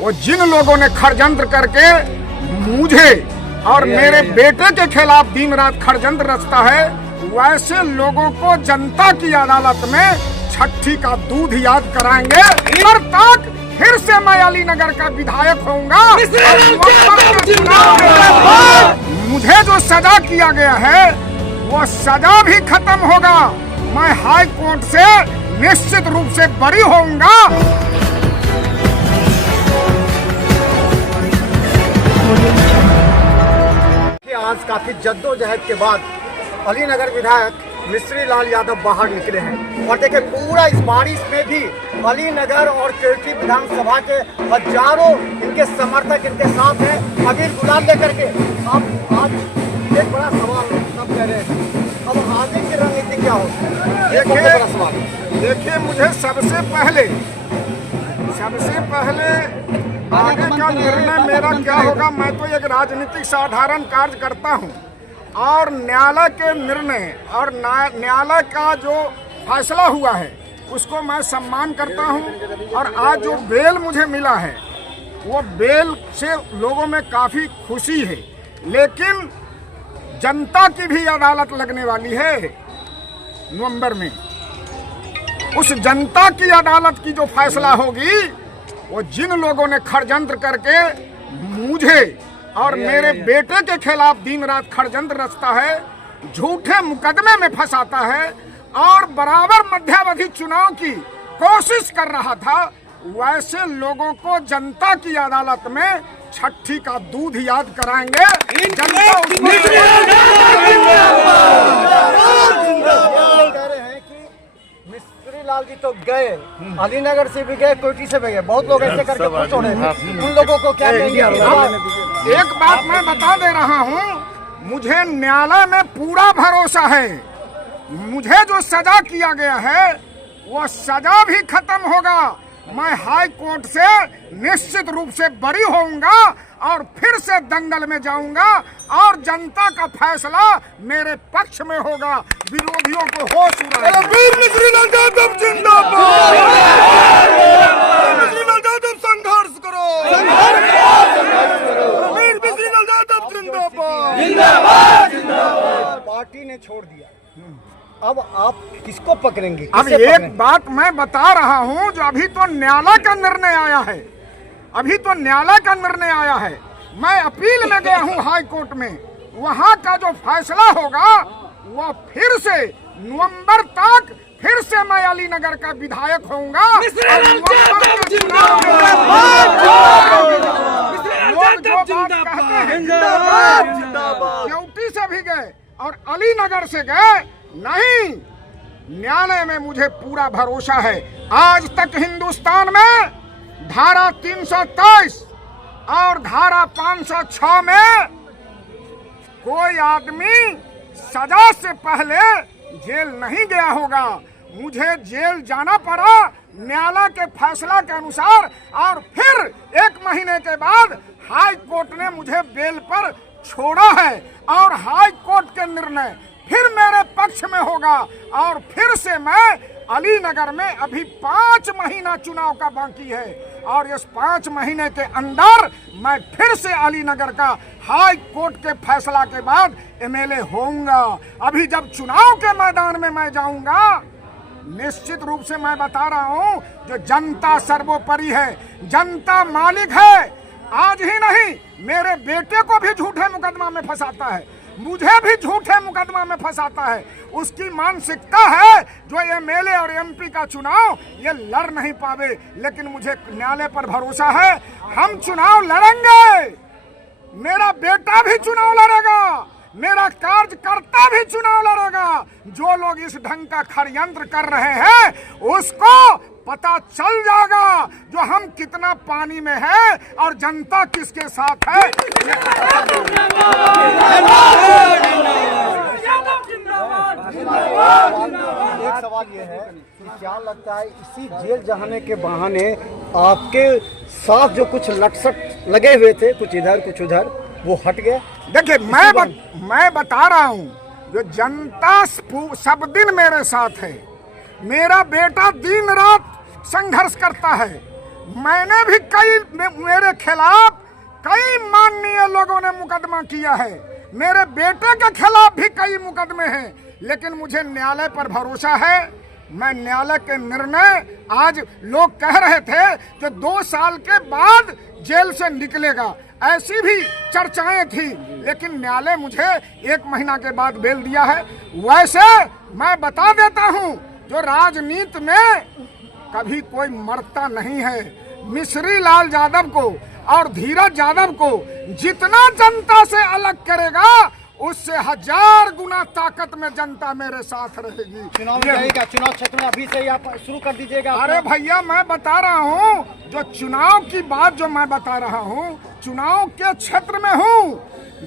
वो जिन लोगों ने षड्यंत्र करके मुझे और मेरे बेटे के खिलाफ दिन रात षड्यंत्र रचता है, वैसे लोगों को जनता की अदालत में छठी का दूध याद कराएंगे। और तक फिर से मैं अलीनगर का विधायक होऊंगा। मुझे जो सजा किया गया है वो सजा भी खत्म होगा। मैं हाई कोर्ट से निश्चित रूप से बरी होऊंगा। आज काफी जद्दोजहद के बाद अलीनगर विधायक मिस्री लाल यादव बाहर निकले हैं और देखिए पूरा इस बारिश में भी अलीनगर और केवटी विधानसभा के हजारों इनके समर्थक इनके साथ हैं अबीर गुलाल लेकर के। अब आज एक बड़ा सवाल सब कह रहे हैं, अब आगे की रणनीति क्या हो? देखिए मुझे सबसे पहले आगे का निर्णय मेरा क्या होगा। मैं तो एक राजनीतिक साधारण कार्य करता हूं और न्यायालय के निर्णय और न्यायालय का जो फैसला हुआ है उसको मैं सम्मान करता हूं। और आज जो बेल मुझे मिला है वो बेल से लोगों में काफ़ी खुशी है, लेकिन जनता की भी अदालत लगने वाली है नवंबर में। उस जनता की अदालत की जो फैसला होगी वो जिन लोगों ने षड्यंत्र करके मुझे और मेरे बेटे के खिलाफ दिन रात षड्यंत्र रचता है, झूठे मुकदमे में फंसाता है और बराबर मध्यावधि चुनाव की कोशिश कर रहा था, वैसे लोगों को जनता की अदालत में छठी का दूध याद कराएंगे। लाल जी तो गए, अलीनगर से भी गए, कोटी से भी गए, बहुत लोग ऐसे करके खुश हो रहे थे। उन लोगों को क्या कहेंगे? एक बात मैं बता दे रहा हूँ, मुझे न्यायालय में पूरा भरोसा है। मुझे जो सजा किया गया है वो सजा भी खत्म होगा। मैं हाई कोर्ट से निश्चित रूप से बरी होऊंगा और फिर से दंगल में जाऊंगा और जनता का फैसला मेरे पक्ष में होगा। विरोधियों को होश उड़ाएगा। संघर्ष करो, पार्टी ने छोड़ दिया, अब आप किसको पकड़ेंगे? अब एक बात मैं बता रहा हूं, जो अभी तो न्यायालय का निर्णय आया है, मैं अपील में गया हूं हाई कोर्ट में। वहां का जो फैसला होगा वो फिर से नवंबर तक फिर से मैं अलीनगर का विधायक होऊंगा। केवटी से भी गए और अलीनगर से गए नहीं, न्यायालय में मुझे पूरा भरोसा है। आज तक हिंदुस्तान में धारा 323 और धारा 506 में कोई आदमी सजा से पहले जेल नहीं गया होगा। मुझे जेल जाना पड़ा न्यायालय के फैसला के अनुसार, और फिर 1 महीने के बाद हाई कोर्ट ने मुझे बेल पर छोड़ा है और हाई कोर्ट के निर्णय फिर मेरे पक्ष में होगा। और फिर से मैं अलीनगर में अभी 5 महीना चुनाव का बाकी है और इस 5 महीने के अंदर मैं फिर से अलीनगर का हाई कोर्ट के फैसला के बाद एमएलए होऊंगा। अभी जब चुनाव के मैदान में मैं जाऊंगा, निश्चित रूप से मैं बता रहा हूं, जो जनता सर्वोपरि है, जनता मालिक है। आज ही नहीं, मेरे बेटे को भी झूठे मुकदमा में फंसाता है, मुझे भी झूठे मुकदमा में फंसाता है। उसकी मानसिकता है जो एमएलए और एमपी का चुनाव ये लड़ नहीं पावे, लेकिन मुझे न्यायालय पर भरोसा है, हम चुनाव लड़ेंगे। मेरा बेटा भी चुनाव लड़ेगा, मेरा कार्यकर्ता भी चुनाव लड़ेगा। जो लोग इस ढंग का षड्यंत्र कर रहे हैं उसको पता चल जाएगा जो हम कितना पानी में है और जनता किसके साथ है। एक सवाल ये है कि क्या लगता है इसी जेल जाने के बहाने आपके साथ जो कुछ लटसट लगे हुए थे, कुछ इधर कुछ उधर, वो हट गए? देखिए मैं बता रहा हूँ, जो जनता सब दिन मेरे साथ है। मेरा बेटा दिन रात संघर्ष करता है, मैंने भी मेरे खिलाफ कई माननीय लोगों ने मुकदमा किया है, मेरे बेटे के खिलाफ भी कई मुकदमे हैं, लेकिन मुझे न्यायालय पर भरोसा है। मैं न्यायालय के निर्णय, आज लोग कह रहे थे कि 2 साल के बाद जेल से निकलेगा, ऐसी भी चर्चाएं थी, लेकिन न्यायालय मुझे 1 महीना के बाद बेल दिया है। वैसे मैं बता देता हूं, जो राजनीति में कभी कोई मरता नहीं है। मिश्री लाल यादव को और धीरज यादव को जितना जनता से अलग करेगा, उससे 1000 गुना ताकत में जनता मेरे साथ रहेगी। चुनाव जाएगा, चुनाव क्षेत्र में अभी से ही आप शुरू कर दीजिएगा। अरे भैया, मैं बता रहा हूँ, जो चुनाव की बात जो मैं बता रहा हूँ, चुनाव के क्षेत्र में हूँ,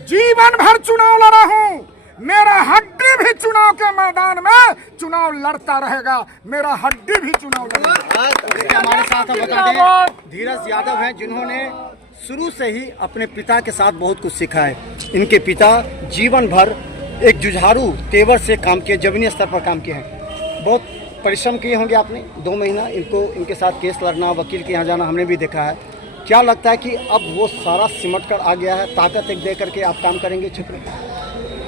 जीवन भर चुनाव लड़ा हूँ। मेरा हड्डी भी चुनाव के मैदान में चुनाव लड़ता रहेगा, मेरा हड्डी भी चुनाव लड़ेगा। देखिए, हमारे साथ हम बता दें, धीरज यादव हैं, जिन्होंने शुरू से ही अपने पिता के साथ बहुत कुछ सीखा है। इनके पिता जीवन भर एक जुझारू तेवर से काम किए, जमीनी स्तर पर काम किए हैं। बहुत परिश्रम किए होंगे आपने। 2 महीना इनके साथ केस लड़ना, वकील के यहाँ जाना हमने भी देखा है। क्या लगता है कि अब वो सारा सिमट कर आ गया है, ताकत एक दे करके आप काम करेंगे क्षेत्र में?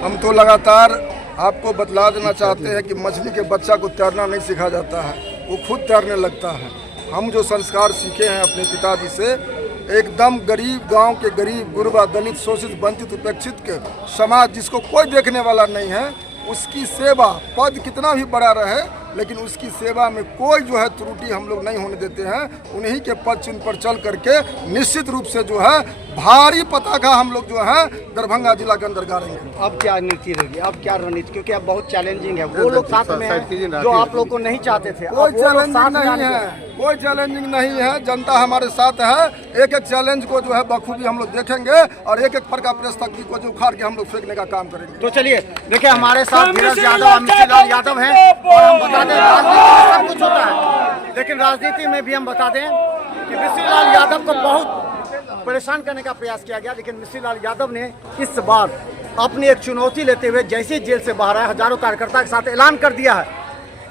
हम तो लगातार आपको बतला देना चाहते हैं कि मछली के बच्चा को तैरना नहीं सिखा जाता है, वो खुद तैरने लगता है। हम जो संस्कार सीखे हैं अपने पिताजी से, एकदम गरीब गांव के गरीब, गुरबा, दलित, शोषित, वंचित, उपेक्षित के समाज जिसको कोई देखने वाला नहीं है, उसकी सेवा, पद कितना भी बड़ा रहे लेकिन उसकी सेवा में कोई जो है त्रुटि हम लोग नहीं होने देते हैं। उन्हीं के पद चिन्ह पर चल करके निश्चित रूप से जो है भारी पताका हम लोग जो है दरभंगा जिला के अंदर गाड़ेंगे। अब क्या नीति रहेगी, अब क्या रणनीति, क्योंकि अब बहुत चैलेंजिंग है। वो लोग साथ में हैं जो आप लोग को नहीं चाहते थे। कोई चैलेंजिंग नहीं है, कोई चैलेंजिंग नहीं है, जनता हमारे साथ है। एक एक चैलेंज को जो है बखूबी हम लोग देखेंगे और एक एक फरका प्रेस तक को जो उखाड़ के हम लोग फेंकने का काम करेंगे। तो चलिए देखिए, हमारे साथ धीरज यादव, मिश्री लाल यादव हैं, और हम बता दें राजनीति में सब कुछ होता है, लेकिन राजनीति में भी हम बता दें कि मिश्री लाल यादव को बहुत परेशान करने का प्रयास किया गया, लेकिन मिश्री लाल यादव ने इस बार अपनी एक चुनौती लेते हुए जैसे ही जेल से बाहर आए, हजारों कार्यकर्ता के साथ ऐलान कर दिया है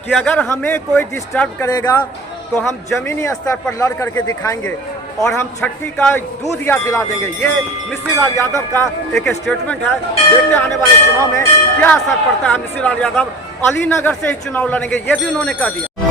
कि अगर हमें कोई डिस्टर्ब करेगा तो हम जमीनी स्तर पर लड़ करके दिखाएंगे और हम छठी का दूध याद दिला देंगे। ये मिश्री लाल यादव का एक स्टेटमेंट है। देखते आने वाले चुनाव में क्या असर पड़ता है। मिश्री लाल यादव अलीनगर से ही चुनाव लड़ेंगे, ये भी उन्होंने कह दिया।